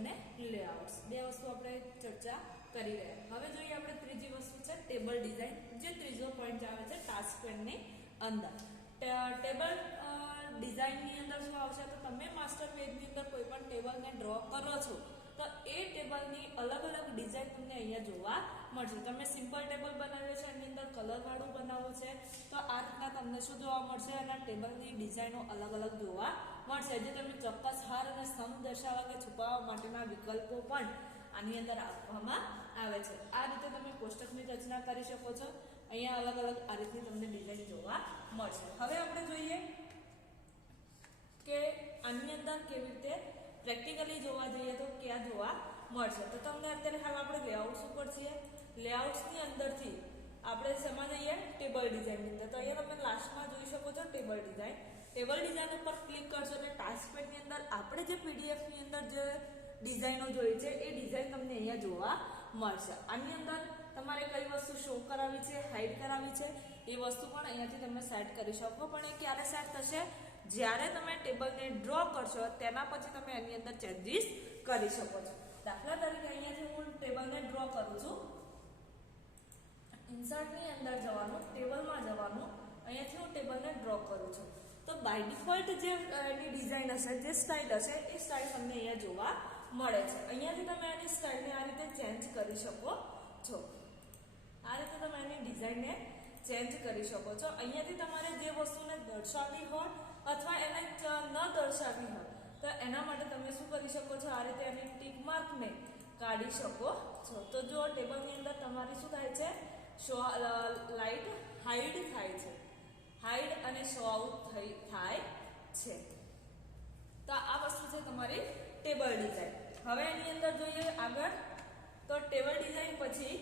અને લેઆઉટ્સ બે વસ્તુ આપણે ચર્ચા કરી રહ્યા. હવે જોઈએ આપણે ત્રીજી વસ્તુ છે ટેબલ ડિઝાઇન, જે ત્રીજો પોઈન્ટ આવે છે ટાસ્ક પેનની અંદર. ટેબલ ડિઝાઇનની અંદર શું આવશે તો તમે માસ્ટર પેજની અંદર કોઈ પણ ટેબલને ડ્રો કરો છો તો એ ટેબલની અલગ અલગ ડિઝાઇન તમને અહીંયા જોવા મળશે. તમે સિમ્પલ ટેબલ બનાવ્યો છે એની અંદર કલર વાળું બનાવો છે તો આ રીતના તમને શું જોવા મળશે અને ટેબલની ડિઝાઇનો અલગ અલગ જોવા મળશે. જે તમે ચોક્કસ હાર અને સ્તંભ દર્શાવવા કે છુપાવવા માટેના વિકલ્પો પણ આની અંદર આપવામાં આવે છે. આ રીતે તમે કોષ્ટકની રચના કરી શકો છો. અહીંયા અલગ અલગ આ રીતની તમને ડિઝાઇન જોવા મળશે. હવે આપણે જોઈએ કે આની અંદર કેવી રીતે પ્રેક્ટિકલી જોવા જઈએ તો ક્યાં જોવા મળશે. તો તમને અત્યારે હાલ આપણે લેઆઉટ્સ ઉપર છીએ. લેઆઉટ્સની અંદરથી આપણે શેમાં જઈએ ટેબલ ડિઝાઇનની અંદર. તો અહીંયા તમે લાસ્ટમાં જોઈ શકો છો ટેબલ ડિઝાઇન. ટેબલ ડિઝાઇન ઉપર ક્લિક કરશો એટલે ટાસ્ક પેનની અંદર આપણે જે પીડીએફની અંદર જે ડિઝાઇનો જોઈ છે એ ડિઝાઇન તમને અહીંયા જોવા મળશે. આની અંદર તમારે કઈ વસ્તુ શો કરાવી છે, હાઇડ કરાવી છે એ વસ્તુ પણ અહીંયાથી તમે સેટ કરી શકો. પણ એ ક્યારે સેટ થશે? જ્યારે તમે ટેબલને ડ્રો કરશો તેના પછી તમે એની અંદર ચેન્જીસ કરી શકો છો. દાખલા તરીકે અહીંયાથી હું ટેબલને ડ્રો કરું છું. ઇન્સર્ટની અંદર જવાનું, ટેબલમાં જવાનું, અહીંયાથી હું ટેબલને ડ્રો કરું છું. તો બાય ડિફોલ્ટ જે એની ડિઝાઇન હશે, જે સ્ટાઇલ હશે એ સ્ટાઇલ તમને અહીંયા જોવા મળે છે. અહીંયાથી તમે એની સ્ટાઇલને આ રીતે ચેન્જ કરી શકો છો. આ રીતે તમે એની ડિઝાઇનને ચેન્જ કરી શકો છો. અહીંયાથી તમારે જે વસ્તુને દર્શાવવી હોય અથવા એને ન દર્શાવવી હોય તો એના માટે તમે શું કરી શકો છો? આ રીતે એની ટીક માર્કને કાઢી શકો છો. તો જો ટેબલની અંદર તમારી શું થાય છે? શો લાઇટ હાઇડ થાય છે, હાઇડ અને શો આઉટ થાય છે. તો આ વસ્તુ છે તમારી ટેબલ ડિઝાઇન. હવે એની અંદર જોઈએ આગળ તો ટેબલ ડિઝાઇન પછી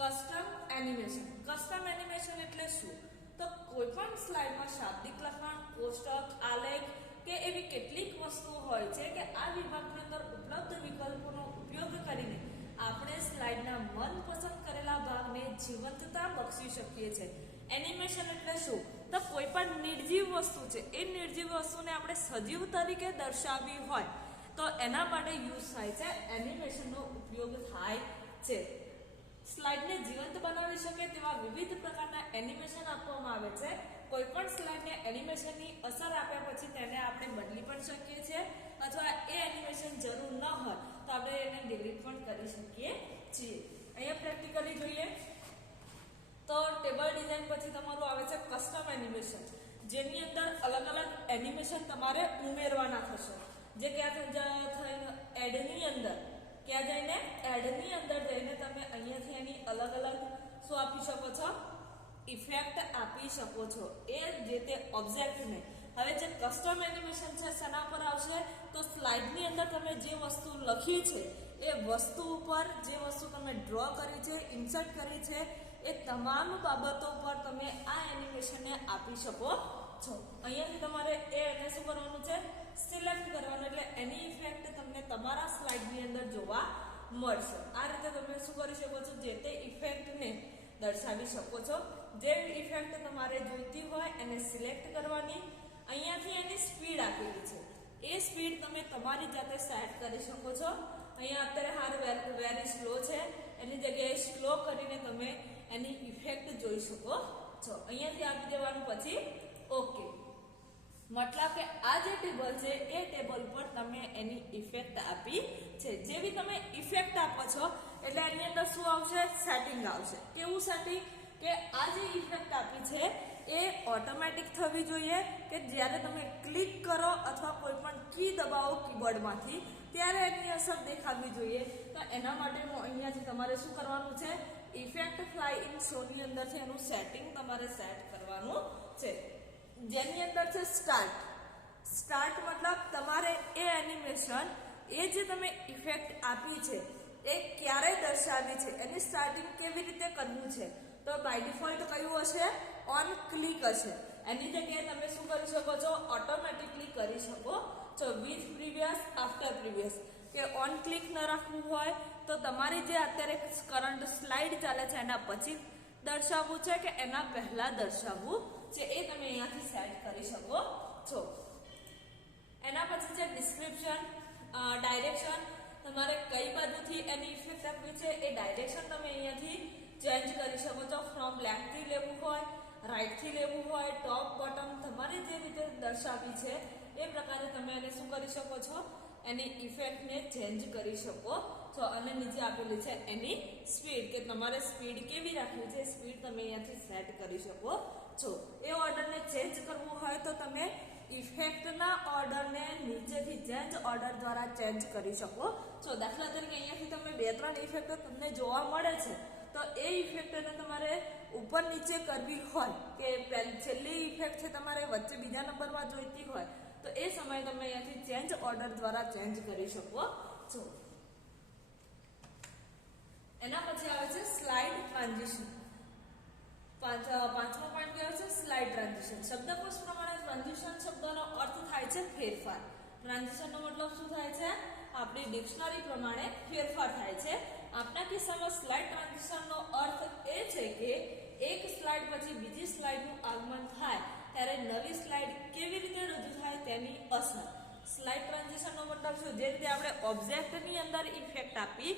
કસ્ટમ એનિમેશન. કસ્ટમ એનિમેશન એટલે શું? તો કોઈ પણ સ્લાઇડમાં શાબ્દિક લખાણ, કોષ્ટક, આલેખ કે એવી કેટલીક વસ્તુઓ હોય છે કે આ વિભાગની અંદર ઉપલબ્ધ વિકલ્પોનો ઉપયોગ કરીને આપણે સ્લાઇડના મનપસંદ કરેલા ભાગને જીવંતતા બક્ષી શકીએ છીએ. એનિમેશન એટલે શું? તો કોઈ પણ નિર્જીવ વસ્તુ છે એ નિર્જીવ વસ્તુને આપણે સજીવ તરીકે દર્શાવવી હોય તો એના માટે યુઝ થાય છે, એનિમેશનનો ઉપયોગ થાય છે. સ્લાઇડને જીવંત બનાવી શકે તેવા વિવિધ પ્રકારના એનિમેશન આપવામાં આવે છે. કોઈ પણ સ્લાઇડને એનિમેશનની અસર આપ્યા પછી તેને આપણે બદલી પણ શકીએ છીએ અથવા એ એનિમેશન જરૂર ન હોય તો આપણે એને ડિલીટ પણ કરી શકીએ છીએ. અહીંયા પ્રેક્ટિકલી જોઈએ તો ટેબલ ડિઝાઇન પછી તમારું આવે છે કસ્ટમ એનિમેશન, જેની અંદર અલગ અલગ એનિમેશન તમારે ઉમેરવાના થશે. જે ક્યાં થઈને એડની અંદર ક્યાં જઈને એડની અંદર જઈને તમે અહીંયાથી એની અલગ અલગ શું આપી શકો છો? ઇફેક્ટ આપી શકો છો એ જે તે ઓબ્જેક્ટને. હવે જે કસ્ટમ એનિમેશન છે શેના પર આવશે? તો સ્લાઇડની અંદર તમે જે વસ્તુ લખી છે એ વસ્તુ ઉપર જે વસ્તુ તમે ડ્રો કરી છે, ઇન્સર્ટ કરી છે એ તમામ બાબતો પર તમે આ એનિમેશનને આપી શકો છો. અહીંયાથી તમારે એને શું કરવાનું છે? સિલેક્ટ કરવાનું, એટલે એની ઇફેક્ટ તમને તમારા સ્લાઇડની અંદર જોવા મળશે. આ રીતે તમે શું કરી શકો છો? જે તે ઇફેક્ટને દર્શાવી શકો છો. જે ઇફેક્ટ તમારે જોઈતી હોય એને સિલેક્ટ કરવાની. અહીંયાથી એની સ્પીડ આપેલી છે એ સ્પીડ તમે તમારી જાતે સેટ કરી શકો છો. અહીંયા અત્યારે વેરી સ્લો છે, એની જગ્યાએ સ્લો કરીને તમે એની ઇફેક્ટ જોઈ શકો છો. અહીંયાથી આપી દેવાનું, પછી ઓકે. મતલબ કે આ જે ટેબલ છે એ ટેબલ પર તમે એની ઇફેક્ટ આપી છે. જેવી તમે ઇફેક્ટ આપો છો એટલે એની અંદર શું આવશે? સેટિંગ આવશે. કેવું સેટિંગ? કે આ જે ઇફેક્ટ આપી છે એ ઓટોમેટિક થવી જોઈએ કે જ્યારે તમે ક્લિક કરો અથવા કોઈ પણ કી દબાવો કીબોર્ડમાંથી ત્યારે એની અસર દેખાવી જોઈએ. તો એના માટે અહીંયાથી તમારે શું કરવાનું છે? ઇફેક્ટ ફ્લાય ઇન શોની અંદરથી એનું સેટિંગ તમારે સેટ કરવાનું છે. જેની અંદર છે સ્ટાર્ટ. સ્ટાર્ટ મતલબ તમારે એ એનિમેશન, એ જે તમે ઇફેક્ટ આપી છે એ ક્યારે દર્શાવી છે, એની સ્ટાર્ટિંગ કેવી રીતે કરવું છે. તો બાય ડિફોલ્ટ કયું હશે? ઓન ક્લિક હશે. એની જગ્યાએ તમે શું કરી શકો છો? ઓટોમેટિકલી કરી શકો છો વિથ પ્રીવિયસ, આફ્ટર પ્રીવિયસ. કે ઓન ક્લિક ન રાખવું હોય તો તમારી જે અત્યારે કરંટ સ્લાઇડ ચાલે છે એના પછી દર્શાવવું છે કે એના પહેલા દર્શાવવું છે એ તમે અહીંયાથી સેટ કરી શકો છો. એના પછી છે ડિસ્ક્રિપ્શન. એ ડાયરેક્શન તમે અહીંયાથી ચેન્જ કરી શકો છો. ફ્રોમ લેફ્ટથી લેવું હોય, રાઈટથી લેવું હોય, ટોપ બોટમ તમારે જે રીતે દર્શાવી છે એ પ્રકારે તમે એને શું કરી શકો છો, એની ઇફેક્ટને ચેન્જ કરી શકો છો. અને નીચે આપેલી છે એની સ્પીડ, કે તમારે સ્પીડ કેવી રાખવી છે, સ્પીડ તમે અહીંયાથી સેટ કરી શકો છો. એ ઓર્ડરને ચેન્જ કરવું હોય તો તમે ઇફેક્ટના ઓર્ડરને નીચેથી ચેન્જ ઓર્ડર દ્વારા ચેન્જ કરી શકો છો. દાખલા તરીકે અહીંયાથી તમે 2-3 ઇફેક્ટો તમને જોવા મળે છે, તો એ ઇફેક્ટને તમારે ઉપર નીચે કરવી હોય કે છેલ્લી ઇફેક્ટ છે તમારે વચ્ચે બીજા નંબરમાં જોઈતી હોય, તો એ સમયે તમે અહીંયાથી ચેન્જ ઓર્ડર દ્વારા ચેન્જ કરી શકો છો. એના પછી આવે છે સ્લાઇડ ટ્રાન્ઝિશન. પાંચમો પોઈન્ટ કયો છે? Slide transition. શબ્દકોશ પ્રમાણે ટ્રાન્ઝિશન શબ્દનો અર્થ થાય છે ફેરફાર. ટ્રાન્ઝિશનનો મતલબ શું થાય છે? આપણી ડિક્શનરી પ્રમાણે ફેરફાર થાય છે. આપણા કિસ્સામાં સ્લાઇડ ટ્રાન્ઝિશનનો અર્થ એ છે કે એક સ્લાઇડ પછી બીજી સ્લાઇડનું આગમન થાય ત્યારે નવી સ્લાઇડ કેવી રીતે રજૂ થાય તેની અસર. સ્લાઇડ ટ્રાન્ઝિશનનો મતલબ શું? જે રીતે આપણે ઓબ્જેક્ટની અંદર ઇફેક્ટ આપી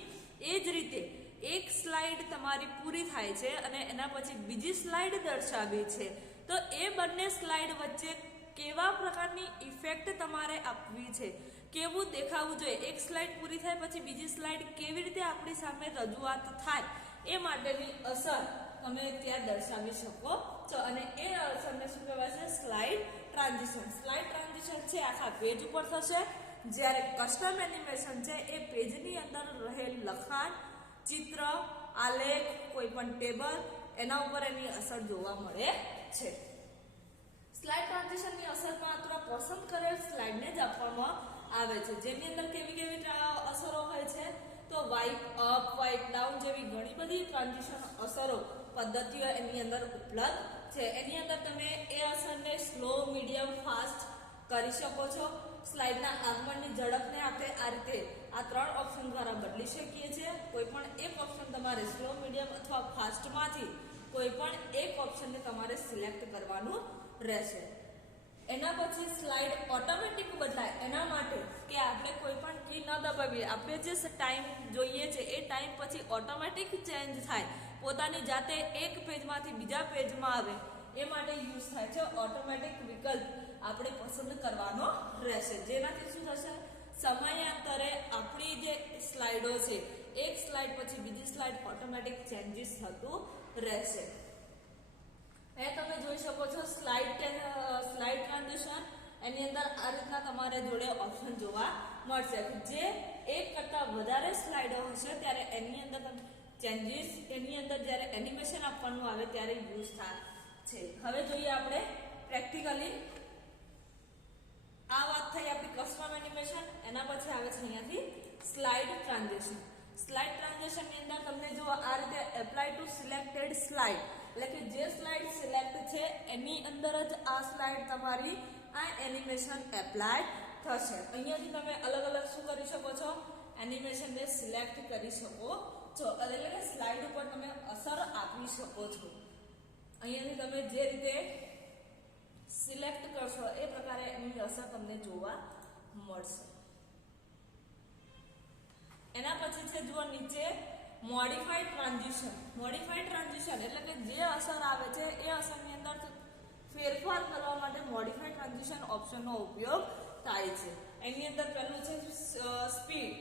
એ જ રીતે એક સ્લાઇડ તમારી પૂરી થાય છે અને એના પછી બીજી સ્લાઇડ દર્શાવી છે, તો એ બંને સ્લાઇડ વચ્ચે કેવા પ્રકારની ઇફેક્ટ તમારે આપવી છે, કેવું દેખાવું જોઈએ, એક સ્લાઇડ પૂરી થાય પછી બીજી સ્લાઇડ કેવી રીતે આપણી સામે રજૂઆત થાય એ માટેની અસર તમે ત્યાં દર્શાવી શકો છો. અને એ અસરને શું કહેવાય છે? Slide transition. સ્લાઇડ ટ્રાન્ઝિશન છે આખા પેજ ઉપર થશે, જ્યારે કસ્ટમ એનિમેશન છે એ પેજની અંદર રહેલ લખાણ, ચિત્ર, આલેખ, કોઈ પણ ટેબલ એના ઉપર એની અસર જોવા મળે છે. સ્લાઇડ ટ્રાન્ઝિશનની અસર માત્ર પસંદ કરેલ સ્લાઇડને જ આપવામાં આવે છે, જેની અંદર કેવી કેવી અસરો હોય છે? તો વાઇપ અપ, વાઇપ ડાઉન જેવી ઘણી બધી ટ્રાન્ઝિશન અસરો પદ્ધતિઓ એની અંદર ઉપલબ્ધ છે. એની અંદર તમે એ અસરને સ્લો, મીડિયમ, ફાસ્ટ કરી શકો છો. સ્લાઇડના આગમનની ઝડપને આપણે આ રીતે આ 3 ઓપ્શન દ્વારા બદલી શકીએ છીએ. કોઈ પણ એક ઓપ્શન તમારે સ્લો, મીડિયમ અથવા ફાસ્ટમાંથી કોઈ પણ એક ઓપ્શનને તમારે સિલેક્ટ કરવાનું રહેશે. એના પછી સ્લાઇડ ઓટોમેટિક બદલાય એના માટે કે આપણે કોઈ પણ કી ન દબાવીએ, આપણે જે ટાઈમ જોઈએ છે એ ટાઈમ પછી ઓટોમેટિક ચેન્જ થાય, પોતાની જાતે એક પેજમાંથી બીજા પેજમાં આવે, એ માટે યુઝ થાય છે ઓટોમેટિક વિકલ્પ આપણે પસંદ કરવાનો રહેશે. જેનાથી શું થશે? સમયાંતરે આપણી જે સ્લાઇડો છે એક સ્લાઇડ પછી બીજી સ્લાઇડ ઓટોમેટિક ચેન્જીસ થતું રહેશે. એ તમે જોઈ શકો છો સ્લાઇડ ટ્રાન્ઝિશન. એની અંદર આ રીતના તમારે જોડે ઓપ્શન જોવા મળશે. જે એક કરતાં વધારે સ્લાઇડો હશે ત્યારે એની અંદર તમે ચેન્જીસ, એની અંદર જ્યારે એનિમેશન આપવાનું આવે ત્યારે યુઝ થાય છે. હવે જોઈએ આપણે પ્રેક્ટિકલી. આ વાત થઈ આપણી કસ્ટમ એનિમેશન. એના પછી આવે છે અહીંયાથી સ્લાઇડ ટ્રાન્ઝિશન. સ્લાઇડ ટ્રાન્ઝિશનની અંદર તમને જો આ રીતે એપ્લાય ટુ સિલેક્ટેડ સ્લાઇડ, એટલે કે જે સ્લાઇડ સિલેક્ટ છે એની અંદર જ આ સ્લાઇડ તમારી આ એનિમેશન એપ્લાય થશે. અહીંયાથી તમે અલગ અલગ શું કરી શકો છો? એનિમેશનને સિલેક્ટ કરી શકો છો, એટલે કે સ્લાઇડ ઉપર તમે અસર આપી શકો છો. અહીંયાથી તમે જે રીતે સિલેક્ટ કરશો એ પ્રકારે એની અસર તમને જોવા મળશે. એના પછી છે જુઓ નીચે મોડિફાઈડ ટ્રાન્ઝિશન. મોડિફાઈડ ટ્રાન્ઝિશન એટલે કે જે અસર આવે છે એ અસરની અંદર ફેરફાર કરવા માટે મોડિફાઈડ ટ્રાન્ઝિશન ઓપ્શનનો ઉપયોગ થાય છે. એની અંદર પહેલું છે સ્પીડ.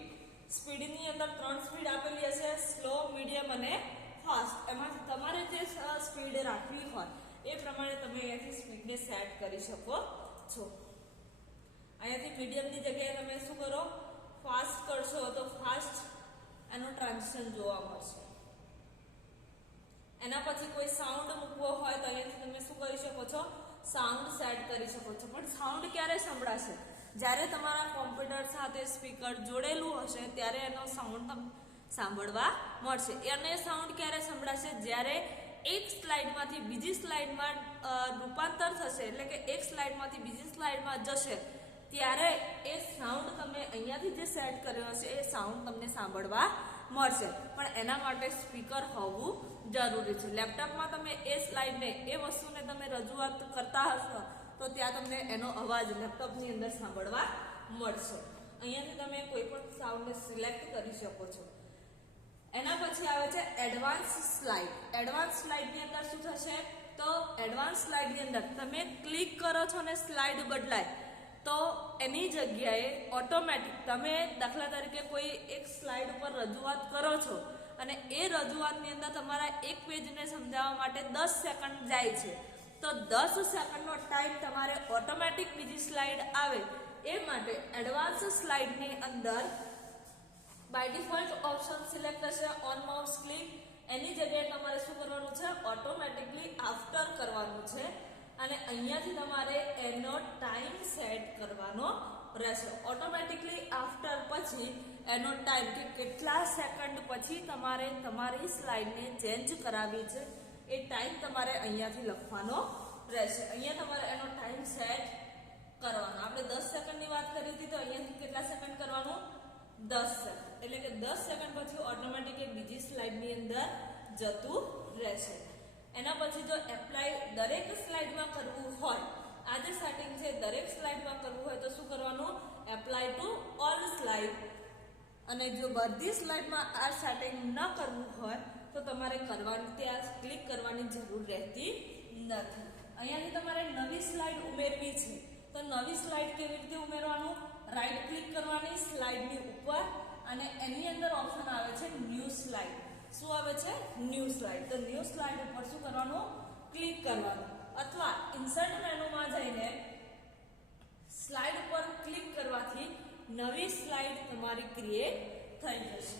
સ્પીડની અંદર 3 સ્પીડ આપેલી હશે, સ્લો, મીડિયમ અને ફાસ્ટ. એમાંથી તમારે જે સ્પીડ રાખવી હોય એ પ્રમાણે તમે અહીંયાથી સ્પીડને સેટ કરી શકો છો. અહીંયાથી મીડિયમની જગ્યાએ તમે શું કરો? ફાસ્ટ કરશો તો ફાસ્ટ એનું ટ્રાન્ઝિશન જોવા મળશે. એના પછી કોઈ સાઉન્ડ મૂકવો હોય તો અહીંયાથી તમે શું કરી શકો છો? સાઉન્ડ સેટ કરી શકો છો. પણ સાઉન્ડ ક્યારે સંભળાશે? જ્યારે તમારા કોમ્પ્યુટર સાથે સ્પીકર જોડેલું હશે ત્યારે એનો સાઉન્ડ સાંભળવા મળશે. અને સાઉન્ડ ક્યારે સંભળાશે? જ્યારે એક સ્લાઇડમાંથી બીજી સ્લાઇડમાં રૂપાંતર થશે, એટલે કે એક સ્લાઇડમાંથી બીજી સ્લાઇડમાં જશે ત્યારે એ સાઉન્ડ તમે અહીંયાથી જે સેટ કર્યો હશે એ સાઉન્ડ તમને સાંભળવા મળશે. પણ એના માટે સ્પીકર હોવું જરૂરી છે. લેપટોપમાં તમે એ સ્લાઇડને, એ વસ્તુને તમે રજૂઆત કરતા હશો તો ત્યાં તમને એનો અવાજ લેપટોપની અંદર સાંભળવા મળશે. અહીંયાથી તમે કોઈ પણ સાઉન્ડને સિલેક્ટ કરી શકો છો. એના પછી આવે છે એડવાન્સ સ્લાઇડ. એડવાન્સ સ્લાઇડની અંદર શું થશે? તો એડવાન્સ સ્લાઇડની અંદર તમે ક્લિક કરો છો અને સ્લાઇડ બદલાય તો એની જગ્યાએ ઓટોમેટિક તમે દાખલા તરીકે કોઈ એક સ્લાઇડ ઉપર રજૂઆત કરો છો અને એ રજૂઆતની અંદર તમારા એક પેજને સમજાવવા માટે 10 સેકન્ડ જાય છે, તો 10 સેકન્ડનો ટાઈમ તમારે ઓટોમેટિક બીજી સ્લાઇડ આવે એ માટે એડવાન્સ સ્લાઇડની અંદર બાય ડિફોલ્ટ ઓપ્શન સિલેક્ટ થશે ઓન માઉસ ક્લિક. એની જગ્યાએ તમારે શું કરવાનું છે? ઓટોમેટિકલી આફ્ટર કરવાનું છે અને અહીંયાથી તમારે એનો ટાઈમ સેટ કરવાનો રહેશે. ઓટોમેટિકલી આફ્ટર પછી એનો ટાઈમ કે કેટલા સેકન્ડ પછી તમારે તમારી સ્લાઇડને ચેન્જ કરાવી છે એ ટાઈમ તમારે અહીંયાથી લખવાનો રહેશે. અહીંયા તમારે એનો ટાઈમ સેટ કરવાનો. આપણે 10 સેકન્ડની વાત કરી હતી તો અહીંયાથી કેટલા સેકન્ડ કરવાનું? 10 સેકન્ડ. એટલે કે 10 સેકન્ડ પછી ઓટોમેટિક બીજી સ્લાઇડની અંદર જતું રહેશે. એના પછી જો એપ્લાય દરેક સ્લાઇડમાં કરવું હોય, આ જે સેટિંગ છે દરેક સ્લાઇડમાં કરવું હોય તો શું કરવાનું? Apply to all slide. અને જો બધી સ્લાઇડમાં આ સેટિંગ ન કરવું હોય તો તમારે ત્યાં ક્લિક કરવાની જરૂર રહેતી નથી. અહીંયાથી તમારે નવી સ્લાઇડ ઉમેરવી છે તો નવી સ્લાઇડ કેવી રીતે ઉમેરવાનું? રાઈટ ક્લિક કરવાની સ્લાઇડની ઉપર અને એની અંદર ઓપ્શન આવે છે ન્યૂ સ્લાઇડ. શું આવે છે? New slide. તો ન્યૂ સ્લાઇડ ઉપર શું કરવાનું? ક્લિક કરવાનું અથવા ઇન્સર્ટ મેનુમાં જઈને સ્લાઇડ ઉપર ક્લિક કરવાથી નવી સ્લાઇડ તમારી ક્રિએટ થઈ જશે.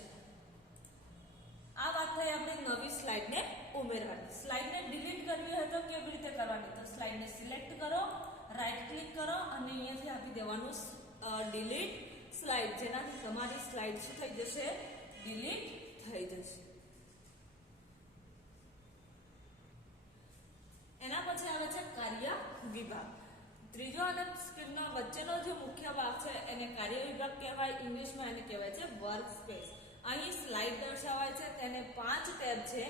આ વાત થઈ આપણી નવી સ્લાઇડને ઉમેરવાની. સ્લાઇડને ડિલીટ કરવી હોય તો કેવી રીતે કરવાની? તો સ્લાઇડને સિલેક્ટ કરો, રાઈટ ક્લિક કરો અને અહીંયાથી આપી દેવાનું ડિલીટ સ્લાઇડ, જેનાથી તમારી સ્લાઇડ શું થઈ જશે? ડિલીટ થઈ જશે. એના પછી આવે છે કાર્ય વિભાગ. ત્રીજો અને સ્ક્રીનના વચ્ચેનો જે મુખ્ય ભાગ છે એને કાર્ય વિભાગ કહેવાય. ઇંગ્લિશમાં એને કહેવાય છે વર્ક સ્પેસ. અહીં સ્લાઇડ દર્શાવાય છે તેને 5 ટેબ છે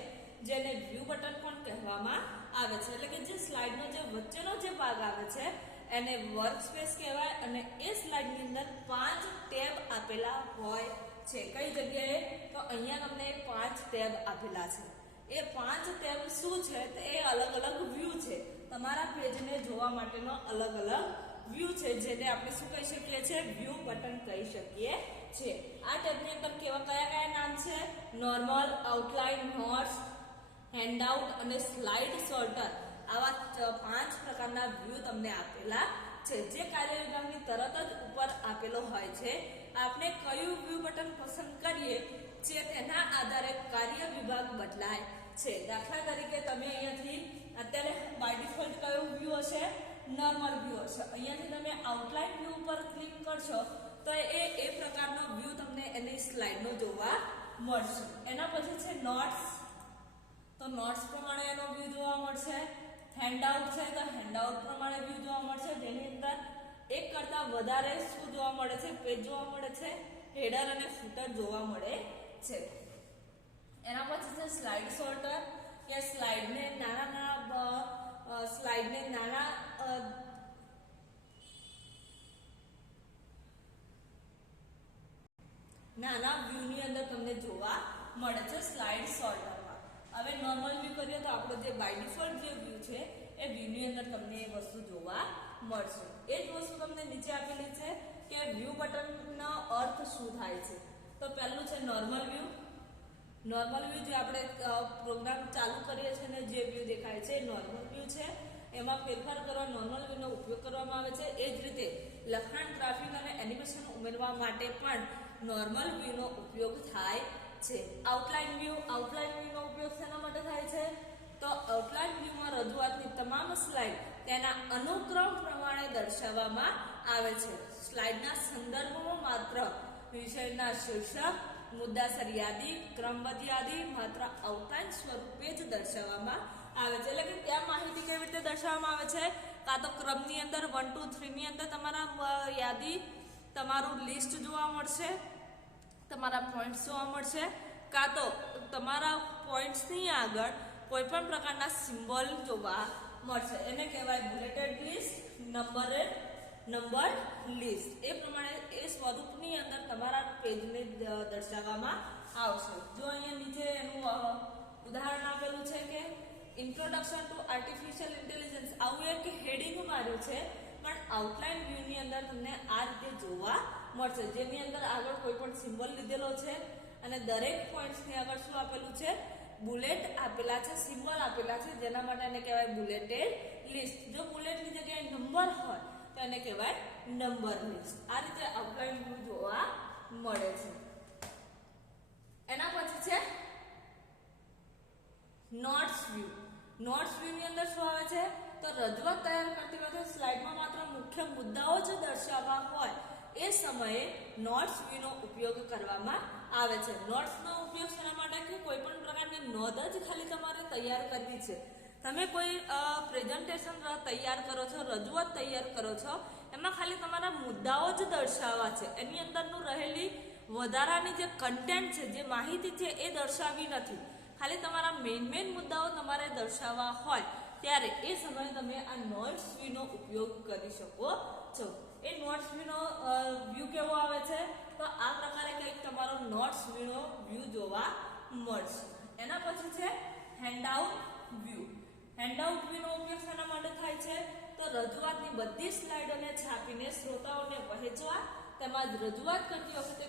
જેને વ્યૂ બટન પણ કહેવામાં આવે છે. એટલે કે જે સ્લાઇડનો જે વચ્ચેનો જે ભાગ આવે છે એને વર્ક સ્પેસ કહેવાય અને એ સ્લાઇડની અંદર 5 ટેબ આપેલા હોય છે. કઈ જગ્યાએ? તો અહીંયા તમને 5 ટેબ આપેલા છે. એ 5 ટેબ શું છે? તો એ અલગ અલગ વ્યૂ છે. તમારા પેજને જોવા માટેનો અલગ અલગ વ્યૂ છે જેને આપણે શું કહી શકીએ છીએ? વ્યૂ બટન કહી શકીએ છીએ. આ ટેબની અંદર કયા નામ છે? નોર્મલ, આઉટલાઇન, નોટ્સ, હેન્ડઆઉટ અને સ્લાઇડ સોર્ટર. આવા 5 પ્રકારના વ્યૂ તમને આપેલા છે જે કાર્ય વિભાગની તરત જ ઉપર આપેલો હોય છે. આપણે કયું વ્યૂ બટન પસંદ કરીએ છે તેના આધારે કાર્ય વિભાગ બદલાય છે. દાખલા તરીકે તમે અહીંયાથી અત્યારે બાય ડિફોલ્ટ કયો વ્યૂ હશે? નોર્મલ વ્યૂ હશે. અહીંયાથી તમે આઉટલાઇન વ્યૂ ઉપર ક્લિક કરશો તો એ પ્રકારનો વ્યૂ તમને એની સ્લાઇડનો જોવા મળશે. એના પછી છે નોટ્સ. તો નોટ્સ પ્રમાણે એનો વ્યૂ જોવા મળશે. હેન્ડઆઉટ છે તો હેન્ડઆઉટ પ્રમાણે વ્યૂ જોવા મળશે જેની અંદર એક કરતા વધારે શું જોવા મળે છે? પેજ જોવા મળે છે. હેડર અને ફૂટર જોવા મળે છે. એના પછી છે સ્લાઇડ સોર્ટર કે સ્લાઇડને નાના વ્યૂની અંદર તમને જોવા મળે છે સ્લાઇડ સોર્ટરમાં. હવે નોર્મલ વ્યૂ કરીએ તો આપણો જે બાય ડિફોલ્ટ જે વ્યૂ છે એ વ્યૂની અંદર તમને એ વસ્તુ જોવા મળશે. એ જ વસ્તુ તમને નીચે આપેલી છે કે વ્યૂ બટનનો અર્થ શું થાય છે. તો પહેલું છે નોર્મલ વ્યૂ. નોર્મલ વ્યૂ જે આપણે પ્રોગ્રામ ચાલુ કરીએ છીએ ને જે વ્યૂ દેખાય છે એ નોર્મલ વ્યૂ છે. એમાં ફેરફાર કરવા નોર્મલ વ્યૂનો ઉપયોગ કરવામાં આવે છે. એ જ રીતે લખાણ, ગ્રાફિક અને એનિમેશન ઉમેરવા માટે પણ નોર્મલ વ્યૂનો ઉપયોગ થાય છે. આઉટલાઇન વ્યૂનો ઉપયોગ શેના માટે થાય છે? તો આઉટલાઇન વ્યૂમાં રજૂઆતની તમામ સ્લાઇડ તેના અનુક્રમ પ્રમાણે દર્શાવવામાં આવે છે. સ્લાઇડના સંદર્ભમાં માત્ર વિષયના શીર્ષક, મુદ્દાસર યાદી, ક્રમબદ્ધ યાદી માત્ર આઉટલાઇન સ્વરૂપે જ દર્શાવવામાં આવે છે. એટલે કે ત્યાં માહિતી કેવી રીતે દર્શાવવામાં આવે છે? કાં તો ક્રમની અંદર 1 2 3 ની અંદર તમારા યાદી, તમારું લિસ્ટ જોવા મળશે, તમારા પોઈન્ટ્સ જોવા મળશે, કાં તો તમારા પોઈન્ટ્સની આગળ કોઈ પણ પ્રકારના સિમ્બોલ જોવા મળશે. એને કહેવાય બુલેટેડ લિસ્ટ, નંબર લિસ્ટ. એ પ્રમાણે એ સ્વરૂપની અંદર તમારા પેજને દર્શાવવામાં આવશે. જો અહીંયા નીચે એનું ઉદાહરણ આપેલું છે કે ઇન્ટ્રોડક્શન ટુ આર્ટિફિશિયલ ઇન્ટેલિજન્સ, આવું એક હેડિંગ માર્યું છે, પણ આઉટલાઇન વ્યૂની અંદર તમને આ રીતે જોવા મળશે, જેની અંદર આગળ કોઈ પણ સિમ્બોલ લીધેલો છે અને દરેક પોઈન્ટ્સની આગળ શું આપેલું છે, બુલેટ આપેલા છે, સિમ્બોલ આપેલા છે, જેના માટે એને કહેવાય બુલેટેડ લિસ્ટ. જો બુલેટની જગ્યાએ નંબર હોય તો એને કહેવાય નંબર લિસ્ટ. આ રીતે આઉટલાઇન વ્યૂ જોવા મળે છે. એના પછી છે નોટ્સ વ્યૂ. નોટ્સ વ્યૂ ની અંદર શું આવે છે, તો રજૂઆત તૈયાર કરતી વખતે સ્લાઇડમાં માત્ર મુખ્ય મુદ્દાઓ જ દર્શાવવા હોય એ સમયે નોટ્સ વ્યૂનો ઉપયોગ કરવામાં આવે છે. નોટ્સનો ઉપયોગ શેના માટે, કે કોઈ પણ પ્રકારની નોંધ જ ખાલી તમારે તૈયાર કરવી છે. તમે કોઈ પ્રેઝન્ટેશન તૈયાર કરો છો, રજૂઆત તૈયાર કરો છો, એમાં ખાલી તમારા મુદ્દાઓ જ દર્શાવવા છે. એની અંદરનું રહેલી વધારાની જે કન્ટેન્ટ છે, જે માહિતી છે, એ દર્શાવવી નથી. ખાલી તમારા મેઇન મુદ્દાઓ તમારે દર્શાવવા હોય ત્યારે એ સમયે તમે આ નોટ્સ વ્યૂનો ઉપયોગ કરી શકો છો. એ નોટ્સ વ્યૂનો વ્યૂ કેવો આવે છે, તો આ પ્રકારે કંઈક તમારો નોટ્સ વ્યૂનો વ્યૂ જોવા મળશે. એના પછી છે હેન્ડઆઉટ વ્યૂ. હેન્ડઆઉટ વ્યૂનો ઉપયોગ શેના માટે થાય છે, તો રજૂઆતની બધી સ્લાઇડોને છાપીને શ્રોતાઓને વહેંચવા, તેમજ રજૂઆત કરતી વખતે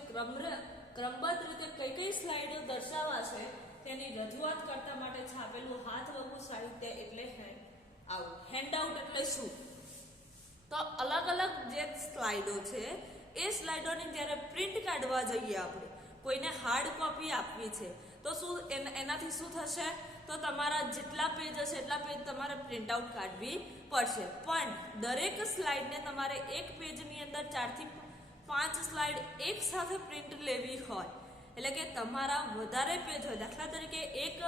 ક્રમબદ્ધ રીતે કઈ સ્લાઇડો દર્શાવવા છે તેની રજૂઆત કરતા માટે છાપેલું હાથવગું સાહિત્ય એટલે હેન્ડઆઉટ. હેન્ડઆઉટ એટલે શું, તો અલગ અલગ જે સ્લાઇડો છે એ સ્લાઇડોની જ્યારે પ્રિન્ટ કાઢવા જઈએ, આપણે કોઈને હાર્ડ કોપી આપવી છે, તો શું એનાથી શું થશે, તો તમારા જેટલા પેજ હશે એટલા પેજ તમારે પ્રિન્ટ આઉટ કાઢવી પડશે. પણ દરેક સ્લાઇડને તમારે એક પેજની અંદર 4 થી 5 સ્લાઇડ એક સાથે પ્રિન્ટ લેવી હોય, એટલે કે તમારા વધારે પેજ હોય. દાખલા તરીકે એક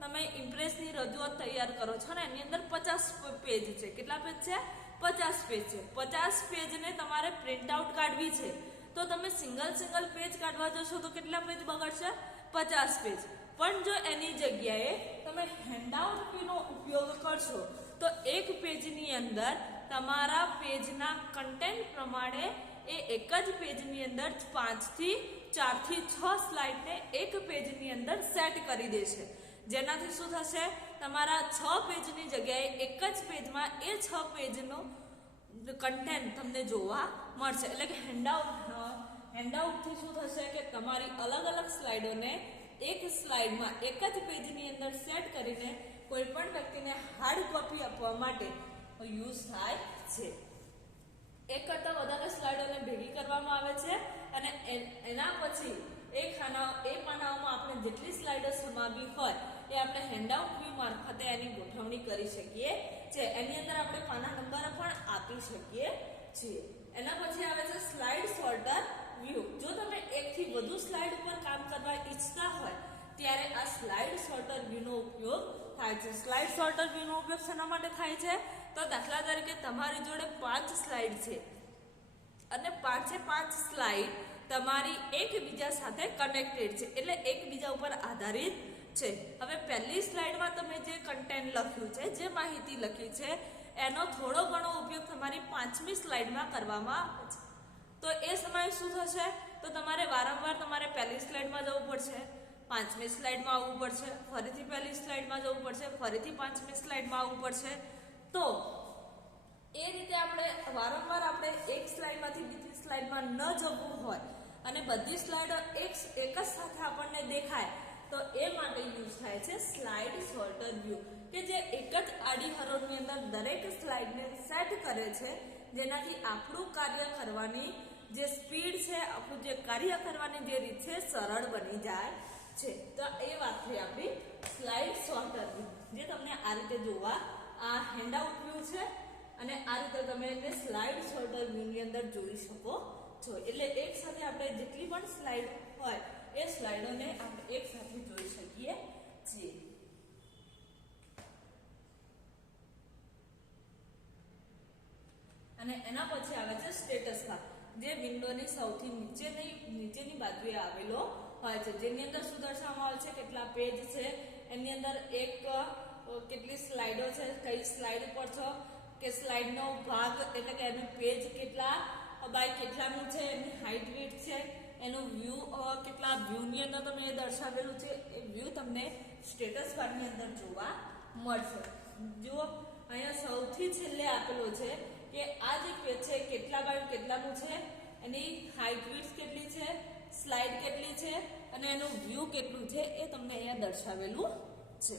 તમે ઇમ્પ્રેસની રજૂઆત તૈયાર કરો છો ને, એની અંદર 50 પેજ છે. કેટલા પેજ છે, 50 પેજ છે. 50 પેજને તમારે પ્રિન્ટ આઉટ કાઢવી છે, તો તમે સિંગલ પેજ કાઢવા જશો તો કેટલા પેજ બગડશે, 50 પેજ. પણ જો એની જગ્યાએ તમે હેન્ડઆઉટ વ્યૂનો ઉપયોગ કરશો તો એક પેજની અંદર તમારા પેજના કન્ટેન્ટ પ્રમાણે એ એક જ પેજની અંદર 4 થી 6 સ્લાઇડને એક પેજની અંદર સેટ કરી દેશે, જેનાથી શું થશે, તમારા 6 પેજની જગ્યાએ એક જ પેજમાં એ 6 પેજનું કન્ટેન્ટ તમને જોવા મળશે. એટલે કે હેન્ડઆઉટથી શું થશે કે તમારી અલગ અલગ સ્લાઇડોને એક સ્લાઇડમાં એક જ પેજની અંદર સેટ કરીને કોઈ પણ વ્યક્તિને હાર્ડ કોપી આપવા માટે યુઝ થાય છે. એક કરતાં વધારે સ્લાઇડોને ભેગી કરવામાં આવે છે અને એના પછી એ પાનાઓમાં આપણે જેટલી સ્લાઇડો સમાવી હોય એ આપણે હેન્ડઆઉટ વ્યૂ મારફતે એની ગોઠવણી કરી શકીએ છીએ. એની અંદર આપણે પાના નંબર પણ આપી શકીએ છીએ. એના પછી આવે છે સ્લાઇડ સોર્ટર વ્યૂ. જો તમે એકથી વધુ સ્લાઇડ ઉપર કામ કરવા ઈચ્છતા હોય ત્યારે આ સ્લાઇડ સોર્ટર વ્યૂનો ઉપયોગ થાય છે. સ્લાઇડ સોર્ટર વ્યૂનો ઉપયોગ શેના માટે થાય છે, તો દાખલા તરીકે તમારી જોડે 5 સ્લાઇડ છે અને 5 સ્લાઇડ તમારી એકબીજા સાથે કનેક્ટેડ છે, એટલે એકબીજા ઉપર આધારિત છે. હવે પહેલી સ્લાઇડમાં તમે જે કન્ટેન્ટ લખ્યું છે, જે માહિતી લખી છે, એનો થોડો ઘણો ઉપયોગ તમારી 5મી સ્લાઇડમાં કરવામાં આવે છે. તો એ સમયે શું થશે, તો તમારે વારંવાર તમારે પહેલી સ્લાઇડમાં જવું પડશે, 5મી સ્લાઇડમાં આવવું પડશે, ફરીથી પહેલી સ્લાઇડમાં જવું પડશે, ફરીથી 5મી સ્લાઇડમાં આવવું પડશે. તો એ રીતે આપણે વારંવાર આપણે એક સ્લાઇડમાંથી બીજી સ્લાઇડમાં ન જવું હોય અને બધી સ્લાઇડો એક જ સાથે આપણને દેખાય, તો એ માટે યુઝ થાય છે સ્લાઇડ સોર્ટર વ્યૂ, કે જે એક જ આડી હરોળની અંદર દરેક સ્લાઇડને સેટ કરે છે, જેનાથી આપણું કાર્ય કરવાની જે સ્પીડ છે, આપણું જે કાર્ય કરવાની જે રીત છે, સરળ બની જાય છે. તો એ વાત થઈ આપણી સ્લાઇડ સોર્ટર વ્યૂ, જે તમને આ રીતે જોવા આ હેન્ડઆઉટ વ્યૂ છે અને આ રીતે તમે એને સ્લાઇડ સોર્ટર વ્યૂની અંદર જોઈ શકો છો. એટલે એક સાથે આપણે જેટલી પણ સ્લાઇડ હોય એ સ્લાઇડોને આપણે એક સાથે જોઈ શકીએ છીએ. અને એના પછી આવે છે સ્ટેટસ બાર, જે વિન્ડોની સૌથી નીચેની બાજુએ આવેલો હોય છે, જેની અંદર શું દર્શાવવામાં આવે છે, કેટલા પેજ છે, એની અંદર કેટલી સ્લાઇડો છે, કઈ સ્લાઇડ પર છો, કે સ્લાઇડનો ભાગ એટલે કે એનું પેજ કેટલા બાય કેટલાનું છે, એની હાઇટ વિડ્થ છે, એનું વ્યૂ કેટલા વ્યૂની અંદર તમને એ દર્શાવેલું છે. એ વ્યૂ તમને સ્ટેટસ બારની અંદર જોવા મળશે. જુઓ અહીંયા સૌથી છેલ્લે આપેલો છે કે આ જે પેજ છે કેટલા બાય કેટલાનું છે, એની હાઇટ વિડ્થ કેટલી છે, સ્લાઇડ કેટલી છે અને એનું વ્યૂ કેટલું છે એ તમને અહીંયા દર્શાવેલું છે.